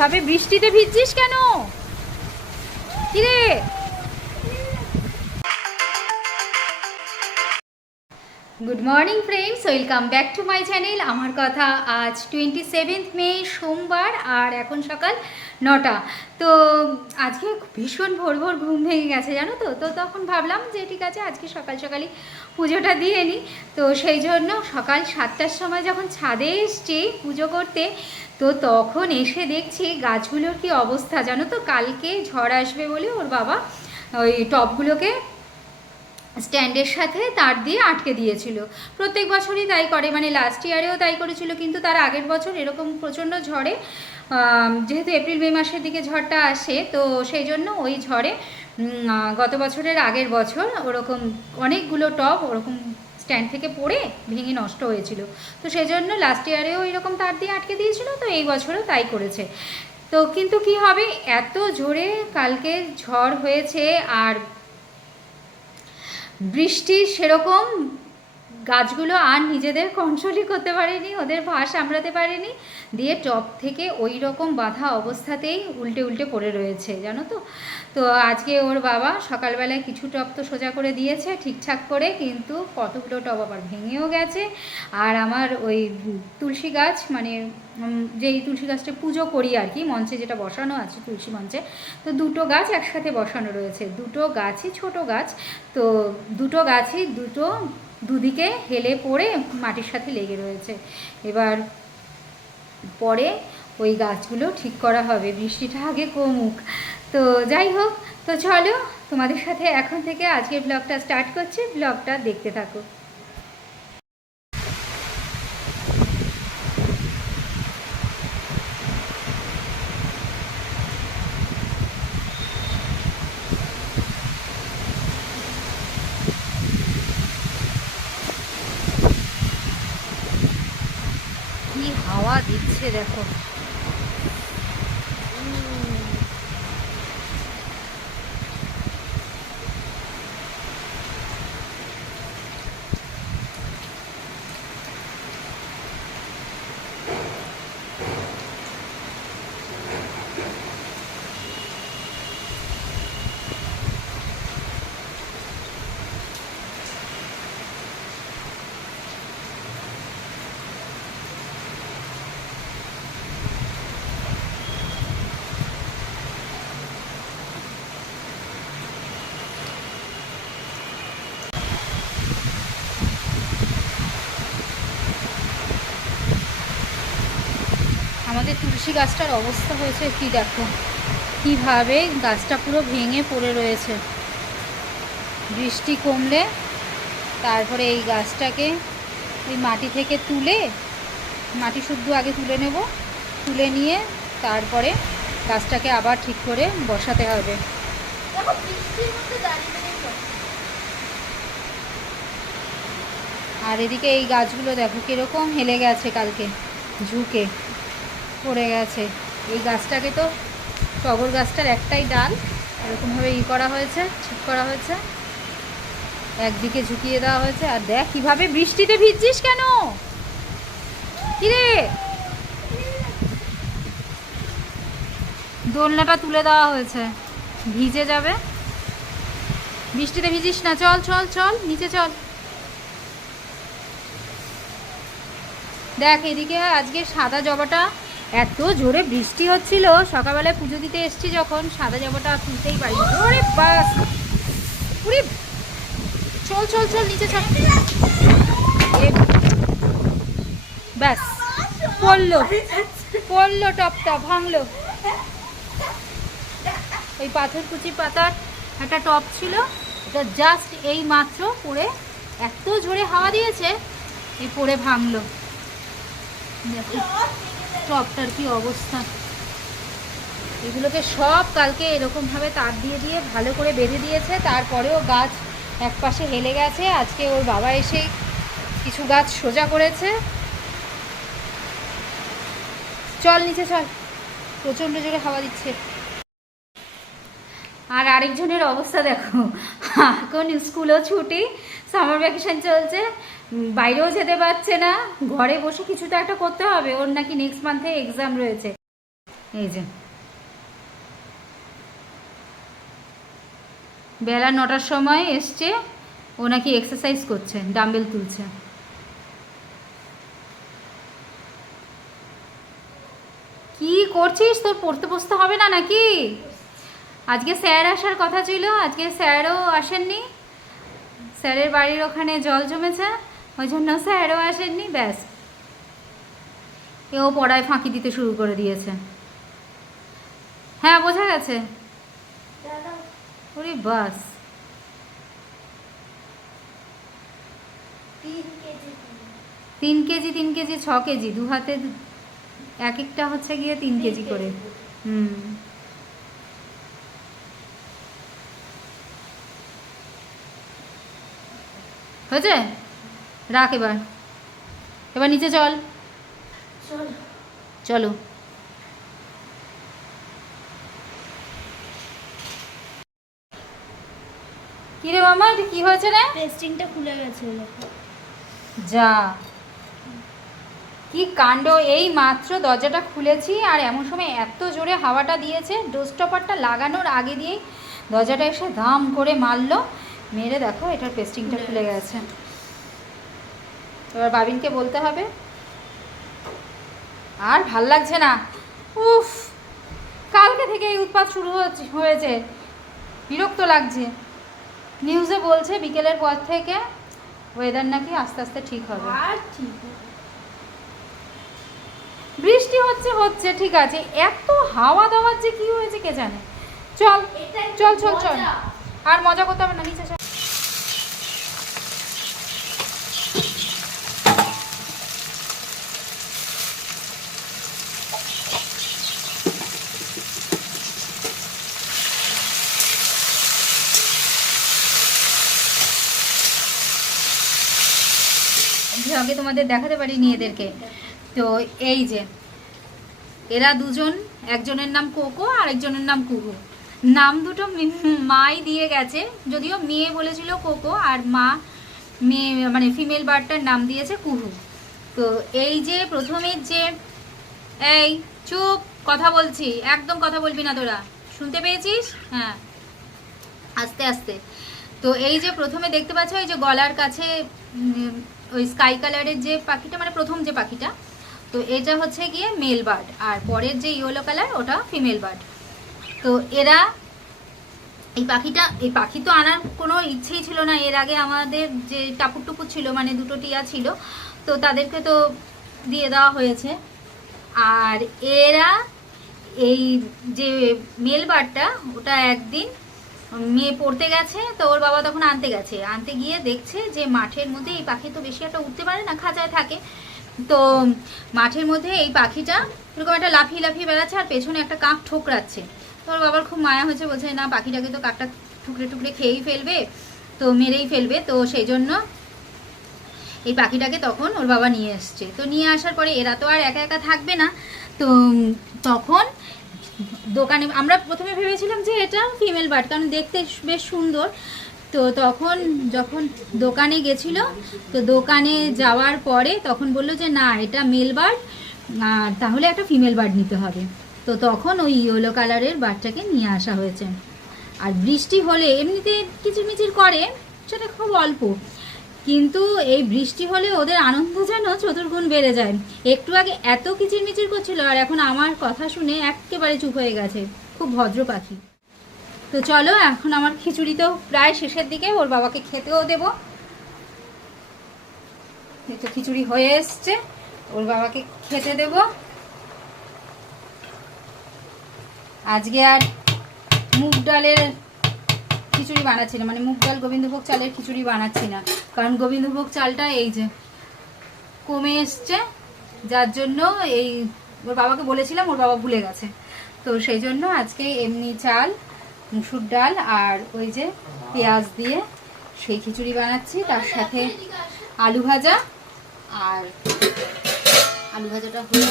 ভাবে বৃষ্টিতে ভিজছিস কেন? কিরে? Good morning friends, welcome back to my channel আমার কথা। আজ 27 মে সোমবার, আর এখন সকাল 9টা। তো আজকে ভীষণ ভোর ভোর ঘুম ভেঙে গেছে জানো তো। তো তখন ভাবলাম যে ঠিক আছে আজকে সকাল সকালই পুজোটা দিয়ে নিই। তো সেই জন্য সকাল 7টার সময় যখন ছাদে এসছি পুজো করতে, তো তখন এসে দেখছি গাছগুলোর কি অবস্থা জানো তো। কালকে ঝড় আসবে বলে ওর বাবা ওই টবগুলোকে স্ট্যান্ডের সাথে তার দিয়ে আটকে দিয়েছিল। প্রত্যেক বছরই তাই করে, মানে লাস্ট ইয়ারেও তাই করেছিল, কিন্তু তার আগের বছর এরকম প্রচণ্ড ঝড়ে, যেহেতু এপ্রিল মে মাসের দিকে ঝড়টা আসে, তো সেই জন্য ওই ঝড়ে গত বছরের আগের বছর ওরকম অনেকগুলো টব ওরকম স্ট্যান্ড থেকে পড়ে ভেঙে নষ্ট হয়েছিল। তো সেই জন্য লাস্ট ইয়ারেও এরকম তার দিয়ে আটকে দিয়েছিল, তো এই বছরও তাই করেছে। তো কিন্তু কি হবে, এত জোরে কালকে ঝড় হয়েছে আর বৃষ্টি সেরকম, গাছগুলো আর নিজেদের কন্ট্রোলই করতে পারেনি, ওদের ভার সামলাতে পারেনি, দিয়ে টপ থেকে ওই রকম বাঁধা অবস্থাতেই উল্টে উল্টে পড়ে রয়েছে জানো তো। তো আজকে ওর বাবা সকালবেলায় কিছু টব তো সোজা করে দিয়েছে ঠিকঠাক করে, কিন্তু কতগুলো টব আবার ভেঙেও গেছে। আর আমার ওই তুলসী গাছ, মানে যেই তুলসী গাছটা পুজো করি আর কি, মঞ্চে যেটা বসানো আছে তুলসী মঞ্চে, তো দুটো গাছ একসাথে বসানো রয়েছে, দুটো গাছই ছোট গাছ। তো দুটো গাছই দুদিকে হেলে পড়ে মাটির সাথে লেগে রয়েছে। এবার পরে ওই গাছগুলো ঠিক করা হবে, বৃষ্টিটা আগে কমুক। তো যাই হোক, তো চলো তোমাদের সাথে এখন থেকে আজকের ব্লগটা স্টার্ট করছি, ব্লগটা দেখতে থাকো। কি হাওয়া দিচ্ছে দেখো। আমাদের তুলসী গাছটার অবস্থা হয়েছে কি দেখো, কিভাবে গাছটা পুরো ভেঙে পড়ে রয়েছে। বৃষ্টি কমলে তারপরে এই গাছটাকে এই মাটি থেকে তুলে, মাটি শুদ্ধ আগে তুলে নেব, তুলে নিয়ে তারপরে গাছটাকে আবার ঠিক করে বসাতে হবে। আর এদিকে এই গাছগুলো দেখো কীরকম হেলে গেছে, কালকে ঝুঁকে পড়ে গেছে। এই গাছটাকে তো, টগর গাছটার একটাই ডাল এরকমভাবে করা হয়েছে, ঠিক করা হয়েছে, একদিকে ঝুঁকিয়ে দেওয়া হয়েছে। আর দেখ কিভাবে বৃষ্টিতে ভিজছিস কেন? কিরে? দোলনাটা তুলে দেওয়া হয়েছে, ভিজে যাবে। বৃষ্টিতে ভিজিস না, চল চল চল নিচে চল। দেখ এদিকে আজকে সাদা জবাটা, এত জোরে বৃষ্টি হচ্ছিল সকালবেলায় পুজো দিতে এসছি যখন, সাদা জবাটা তুলতেই পারি। ওরে বাস, পুরি, চল চল চল নিচে চল। ব্যাস পড়লো, পড়লো, টপটা ভাঙলো। ওই পাথরকুচি পাতার একটা টপ ছিল, এটা জাস্ট এই মাত্র পড়ে, এত জোরে হাওয়া দিয়েছে এই পড়ে ভাঙলো। দেখো টপটার কি অবস্থা। এগুলোকে সব কালকে এরকমভাবে তার দিয়ে দিয়ে ভালো করে বেঁধে দিয়েছে, তারপরেও গাছ একপাশে হেলে গেছে। আজকে ওর বাবা এসে কিছু গাছ সোজা করেছে। চল নিচে চল, প্রচণ্ড জোরে হাওয়া দিচ্ছে। আর আরেকজনের অবস্থা দেখো, এখন স্কুলও ছুটি, সামার ভ্যাকেশন চলছে, বাইরেও যেতে পারছে না, ঘরে বসে কিছু তো একটা করতে হবে, ওর নাকি নেক্সট মান্থে এক্সাম রয়েছে। এই যে বেলা 9টার সময় এসছে, ও নাকি এক্সারসাইজ করছে, ডাম্বেল তুলছে। কি করছিস? তোর পড়তে বসতে হবে না নাকি? আজকে স্যার আসার কথা ছিল, আজকে স্যারও আসেননি। স্যারের বাড়ির ওখানে জল জমেছে, ওই জন্য স্যারও আসেননি। ব্যাস, এও পড়ায় ফাঁকি দিতে শুরু করে দিয়েছে। হ্যাঁ, বোঝা গেছে। ওরে বাস, 3 কেজি 6 কেজি, 2 হাতে এক একটা হচ্ছে গিয়ে 3 কেজি করে। হয়েছে, রাখ। এবার নিচে চল, চলো। কি রে মামা, এটা কি হয়েছে রে? পেস্টিংটা খুলে গেছে। যা, কি কাণ্ড! এই মাত্র দরজাটা খুলেছি আর এমন সময় এত জোরে হাওয়াটা দিয়েছে, ডোর স্টপারটা লাগানোর আগে দিয়েই দরজাটা এসে দাম করে মারলো। মেরে দেখো, এটার পেস্টিংটা খুলে গেছে। এবার বাবিনকে বলতে হবে। আর ভাল লাগছে না, উফ, কালকে থেকে এই উৎপাত শুরু হয়েছে, বিরক্ত লাগছে। নিউজে বলছে বিকেলের পর থেকে ওয়েদার নাকি আস্তে আস্তে ঠিক হবে। বৃষ্টি হচ্ছে ঠিক আছে, এত হাওয়া দাওয়ার যে কি হয়েছে কে জানে। চল চল চল চল, আর মজা করতে হবে না, নিচে চল। আগে তোমাদের দেখাতে পারিনি এদেরকে। তো এই যে এরা দুজন, একজনের নাম কোকো আর একজনের নাম কুহু। নাম দুটো মাই দিয়ে গেছে, যদিও মেয়ে বলেছিল কোকো, আর মেয়ে মানে ফিমেল বার্ডটার নাম দিয়েছে কুহু। তো এই যে প্রথমের যে, এই চুপ, কথা বলছি, একদম কথা বলবি না তোরা, শুনতে পেয়েছিস? হ্যাঁ, আস্তে আস্তে। তো এই যে প্রথমে দেখতে পাচ্ছ, এই যে গলার কাছে ওই স্কাই কালারের যে পাখিটা, মানে প্রথম যে পাখিটা, তো এটা হচ্ছে গিয়ে মেল বার্ড, আর পরের যে ইয়েলো কালার ওটা ফিমেল বার্ড। তো এরা, এই পাখি তো আনার কোনো ইচ্ছেই ছিল না। এর আগে আমাদের যে টাপুর টুপুর ছিল, মানে দুটো টিয়া ছিল, তো তাদেরকে তো দিয়ে দেওয়া হয়েছে। আর এরা, এই যে মেল বার্ডটা, ওটা একদিন মেয়ে পড়তে গেছে, তো ওর বাবা তখন আনতে গিয়ে দেখছে যে মাঠের মধ্যে এই পাখি তো বেশি একটা উঠতে পারে না, খাঁচায় থাকে। তো মাঠের মধ্যে এই পাখিটা এরকম একটা লাফিয়ে লাফিয়ে বেড়াচ্ছে, আর পেছনে একটা কাক ঠোকরাচ্ছে। তো ওর বাবার খুব মায়া হয়েছে, বলছে না, পাখিটাকে তো কাকটা টুকরে টুকরে খেয়েই ফেলবে, তো মেরেই ফেলবে। তো সেই জন্য এই পাখিটাকে তখন ওর বাবা নিয়ে এসছে। তো নিয়ে আসার পরে এরা তো আর একা একা থাকবে না, তো তখন দোকানে আমরা প্রথমে ভেবেছিলাম যে এটা ফিমেল বার্ড, কারণ দেখতে বেশ সুন্দর। তো তখন যখন দোকানে গেছিল, তো দোকানে যাওয়ার পরে তখন বললো যে না, এটা মেল বার্ড, আর তাহলে একটা ফিমেল বার্ড নিতে হবে। তো তখন ওই ইয়েলো কালারের বার্ডটাকে নিয়ে আসা হয়েছে। আর বৃষ্টি হলে এমনিতে কিচিরমিচির করে, সেটা খুব অল্প, কিন্তু এই বৃষ্টি হলে ওদের আনন্দ যেন চতুর্গুণ বেড়ে যায়। একটু আগে এত কিচিরমিচির করছিল, আর এখন আমার কথা শুনে একেবারে চুপ হয়ে গেছে। খুব ভদ্র পাখি। তো চলো, এখন আমার খিচুড়ি তো প্রায় শেষের দিকে, ওর বাবাকে খেতেও দেব। তো খিচুড়ি হয়ে এসছে, ওর বাবাকে খেতে দেব। আজকে আর মুগ ডালের খিচুড়ি বানাচ্ছি না, মানে মুগ ডাল গোবিন্দভোগ চালের খিচুড়ি বানাচ্ছি না, কারণ গোবিন্দভোগ চালটা এই যে কমে এসছে, যার জন্য এই ওর বাবাকে বলেছিলাম, ওর বাবা ভুলে গেছে। তো সেই জন্য আজকে এমনি চাল, মুসুর ডাল আর ওই যে পেঁয়াজ দিয়ে সেই খিচুড়ি বানাচ্ছি, তার সাথে আলু ভাজা। আর আলু ভাজাটা হয়ে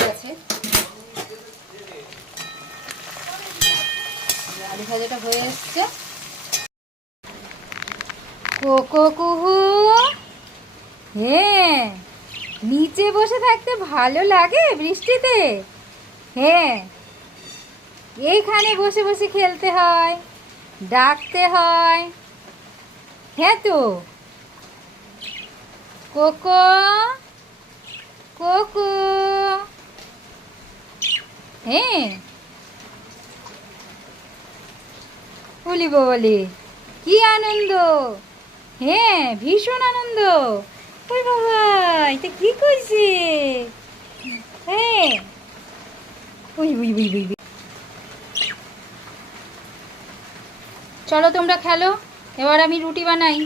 গেছে, আলু ভাজাটা হয়ে এসছে। কোকো কুহু, হ্যাঁ, নিচে বসে থাকতে ভালো লাগে বৃষ্টিতে? হ্যাঁ, এইখানে বসে বসে খেলতে হয়, ডাকতে হয়। হ্যাঁ তো, কোকো কোকো। হ্যাঁ, বলি বলি, কি আনন্দ। হ্যাঁ, ভীষণ আনন্দ। ওই বাবা, এটা কি কইছে? হ্যাঁ, we we we we we. চলো তোমরা খেলো, এবার আমি রুটি বানাই।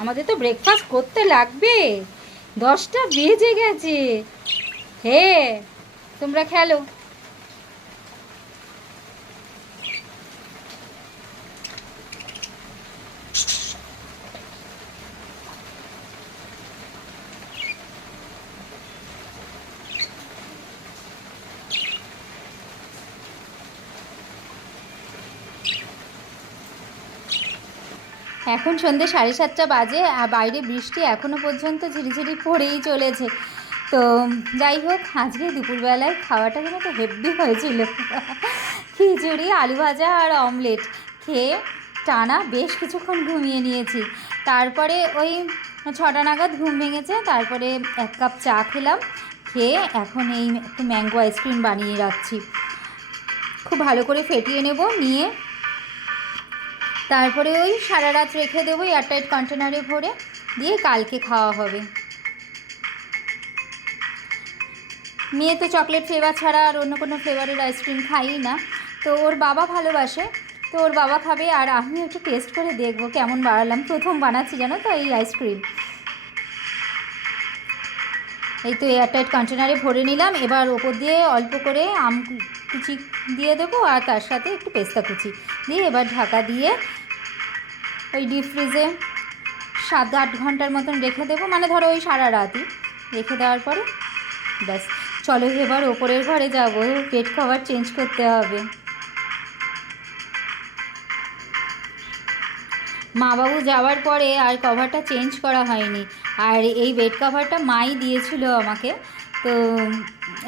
আমাদের তো ব্রেকফাস্ট করতে লাগবে, 10টা বেজে গেছে। হ্যাঁ, তোমরা খেলো। এখন সন্ধ্যে 7:30 বাজে আর বাইরে বৃষ্টি এখনও পর্যন্ত ঝিরিঝিরি পড়েই চলেছে। তো যাই হোক, আজকে দুপুরবেলায় খাওয়াটা যেন তো হেভি হয়েছিল। খিচুড়ি, আলু ভাজা আর অমলেট খেয়ে টানা বেশ কিছুক্ষণ ঘুমিয়ে নিয়েছি। তারপরে ওই 6টা নাগাদ ঘুম ভেঙেছে। তারপরে 1 কাপ চা খেলাম, খেয়ে এখন এই একটু ম্যাঙ্গো আইসক্রিম বানিয়ে রাখছি। খুব ভালো করে ফেটিয়ে নেব, নিয়ে তারপরে ওই সারা রাত রেখে দেবো এয়ারটাইট কন্টেনারে ভরে, দিয়ে কালকে খাওয়া হবে। মেয়ে তো চকলেট ফ্লেভার ছাড়া আর অন্য কোনো ফ্লেভারের আইসক্রিম খাই না, তো ওর বাবা ভালোবাসে, তো ওর বাবা খাবে আর আমি একটু টেস্ট করে দেখবো কেমন বানালাম। প্রথম বানাচ্ছি জানো তো এই আইসক্রিম। এই তো এয়ারটাইট কন্টেনারে ভরে নিলাম। এবার ওপর দিয়ে অল্প করে আম কুচি দিয়ে দেবো আর তার সাথে একটু পেস্তা কুচি দিয়ে এবার ঢাকা দিয়ে ওই ডিপ ফ্রিজে 7-8 ঘন্টার মতন রেখে দেবো, মানে ধরো ওই সারা রাতই রেখে দেওয়ার পরে ব্যাস। চলো এবার ওপরের ঘরে যাবো, বেড কভার চেঞ্জ করতে হবে। মা বাবু যাওয়ার পরে আর কভারটা চেঞ্জ করা হয়নি, আর এই বেড কভারটা মাই দিয়েছিল আমাকে। তো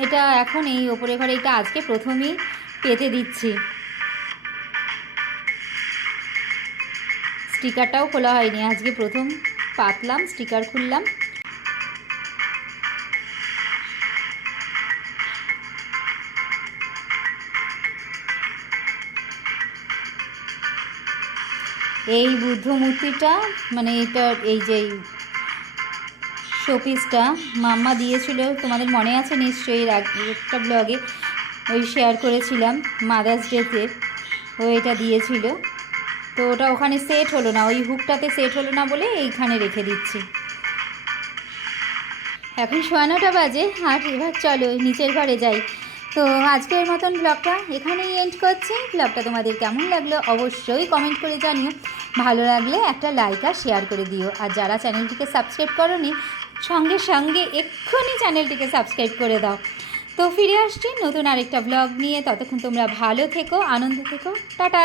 এটা এখন এই ওপরের ঘরে এটা আজকে প্রথমেই পেতে দিচ্ছি। স্টিকারটাও খোলা হয়নি, আজকে প্রথম পাতলাম, স্টিকার খুললাম। এই বুদ্ধ মূর্তিটা, মানে এটা এই যে শোপিসটা মাম্মা দিয়েছিল, তোমাদের মনে আছে নিশ্চয়ই, একটা ব্লগে ওই শেয়ার করেছিলাম মাদার্স ডেতে, ও এটা দিয়েছিল। তো ওটা ওখানে সেট হলো না, ওই হুকটাতে সেট হলো না বলে এইখানে রেখে দিচ্ছি। এখন 9:15 বাজে আর এবার চলো নিচের ঘরে যাই। তো আজকের মতন ব্লগটা এখানেই এন্ড করছি। ব্লগটা তোমাদের কেমন লাগলো অবশ্যই কমেন্ট করে জানিও, ভালো লাগলে একটা লাইক আর শেয়ার করে দিও। আর যারা চ্যানেলটিকে সাবস্ক্রাইব করোনি, সঙ্গে সঙ্গে এক্ষুনি চ্যানেলটিকে সাবস্ক্রাইব করে দাও। তো ফিরে আসছি নতুন আরেকটা ব্লগ নিয়ে, ততক্ষণ তোমরা ভালো থেকো, আনন্দ থেকো, টাটা।